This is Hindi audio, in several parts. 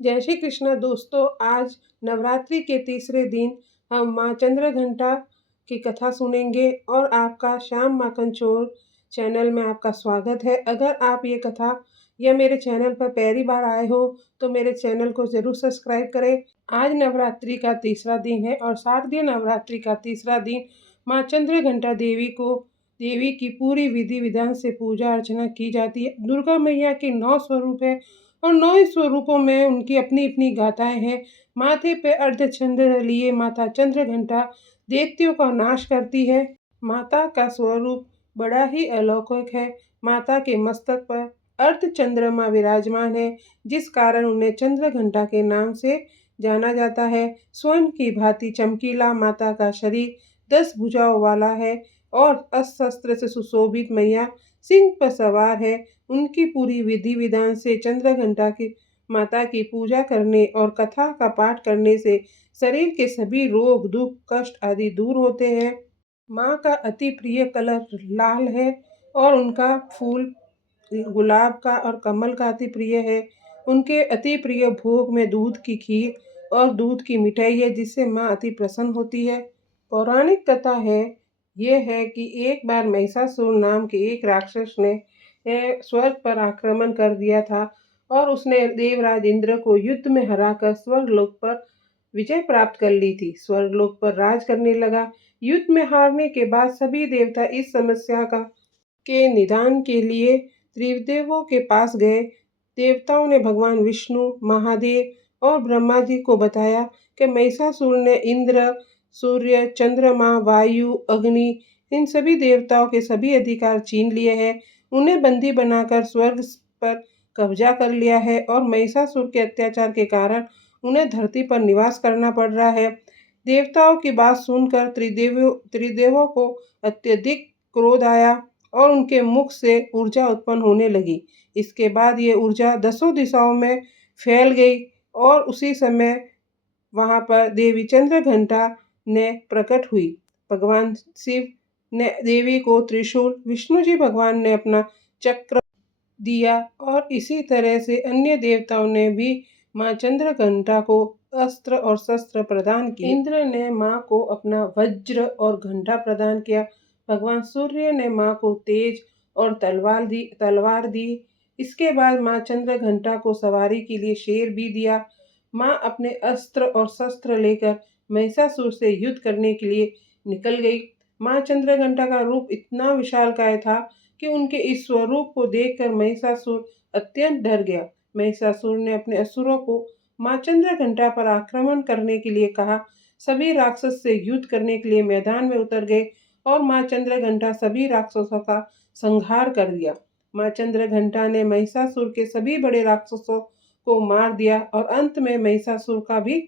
जय श्री कृष्ण दोस्तों। आज नवरात्रि के तीसरे दिन हम माँ चंद्रघंटा की कथा सुनेंगे और आपका श्याम माखन चोर चैनल में आपका स्वागत है। अगर आप ये कथा या मेरे चैनल पर पहली बार आए हो तो मेरे चैनल को ज़रूर सब्सक्राइब करें। आज नवरात्रि का तीसरा दिन है और शारदीय नवरात्रि का तीसरा दिन माँ चंद्रघंटा देवी की पूरी विधि विधान से पूजा अर्चना की जाती है। दुर्गा मैया के 9 स्वरूप है और 9 ही स्वरूपों में उनकी अपनी अपनी गाथाएं हैं। माथे पे अर्धचंद्र लिए माता चंद्रघंटा दैत्यों का नाश करती है। माता का स्वरूप बड़ा ही अलौकिक है। माता के मस्तक पर अर्धचंद्रमा विराजमान है, जिस कारण उन्हें चंद्रघंटा के नाम से जाना जाता है। स्वर्ण की भांति चमकीला माता का शरीर 10 भुजाओं वाला है और अस्त्र से सुशोभित मैया सिंह पर सवार है। उनकी पूरी विधि विधान से चंद्रघंटा की माता की पूजा करने और कथा का पाठ करने से शरीर के सभी रोग दुख कष्ट आदि दूर होते हैं। माँ का अति प्रिय कलर लाल है और उनका फूल गुलाब का और कमल का अति प्रिय है। उनके अति प्रिय भोग में दूध की खीर और दूध की मिठाई है, जिससे माँ अति प्रसन्न होती है। पौराणिक कथा है यह है कि एक बार महिषासुर नाम के एक राक्षस ने स्वर्ग पर आक्रमण कर दिया था और उसने देवराज इंद्र को युद्ध में हराकर स्वर्गलोक पर विजय प्राप्त कर ली थी। स्वर्गलोक पर राज करने लगा। युद्ध में हारने के बाद सभी देवता इस समस्या के निदान के लिए त्रिदेवों के पास गए। देवताओं ने भगवान विष्णु, महादेव और ब्रह्मा जी को बताया कि महिषासुर ने इंद्र, सूर्य, चंद्रमा, वायु, अग्नि इन सभी देवताओं के सभी अधिकार छीन लिए हैं। उन्हें बंदी बनाकर स्वर्ग पर कब्जा कर लिया है और महिषासुर के अत्याचार के कारण उन्हें धरती पर निवास करना पड़ रहा है। देवताओं की बात सुनकर त्रिदेवों को अत्यधिक क्रोध आया और उनके मुख से ऊर्जा उत्पन्न होने लगी। इसके बाद ये ऊर्जा 10 दिशाओं में फैल गई और उसी समय वहाँ पर देवी चंद्रघंटा ने प्रकट हुई। भगवान शिव ने देवी को त्रिशूल, विष्णु जी भगवान ने अपना चक्र दिया और इसी तरह से अन्य देवताओं ने भी माँ चंद्रघंटा को अस्त्र और शस्त्र प्रदान किए। इंद्र ने माँ को अपना वज्र और घंटा प्रदान किया। भगवान सूर्य ने माँ को तेज और तलवार दी। इसके बाद माँ चंद्रघंटा को सवारी के लिए शेर भी दिया। माँ अपने अस्त्र और शस्त्र लेकर महिषासुर से युद्ध करने के लिए निकल गई। माँ चंद्रघंटा का रूप इतना विशालकाय था कि उनके इस स्वरूप को देखकर महिषासुर अत्यंत डर गया। महिषासुर ने अपने असुरों को माँ चंद्रघंटा पर आक्रमण करने के लिए कहा। सभी राक्षस से युद्ध करने के लिए मैदान में उतर गए और माँ चंद्रघंटा सभी राक्षसों का संहार कर दिया। माँ चंद्रघंटा ने महिषासुर के सभी बड़े राक्षसों को मार दिया और अंत में महिषासुर का भी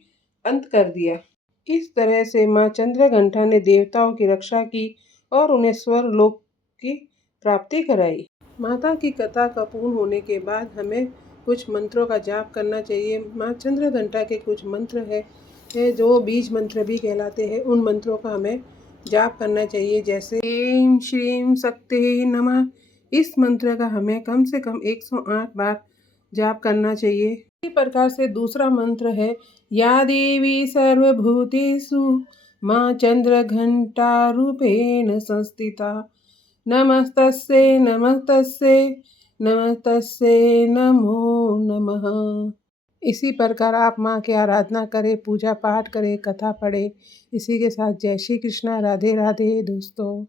अंत कर दिया। इस तरह से माँ चंद्रघंटा ने देवताओं की रक्षा की और उन्हें स्वर्गलोक की प्राप्ति कराई। माता की कथा का पूर्ण होने के बाद हमें कुछ मंत्रों का जाप करना चाहिए। माँ चंद्रघंटा के कुछ मंत्र है जो बीज मंत्र भी कहलाते हैं। उन मंत्रों का हमें जाप करना चाहिए, जैसे ऐं श्रीं शक्ति नमः। इस मंत्र का हमें कम से कम 108 बार जाप करना चाहिए। इसी प्रकार से दूसरा मंत्र है या देवी सर्वभूतेषु माँ चंद्रघंटा रूपेण संस्थिता नमस्तस्यै नमस्तस्यै नमस्तस्यै नमो नमः। इसी प्रकार आप माँ की आराधना करें, पूजा पाठ करें, कथा पढ़ें। इसी के साथ जय श्री कृष्णा, राधे राधे दोस्तों।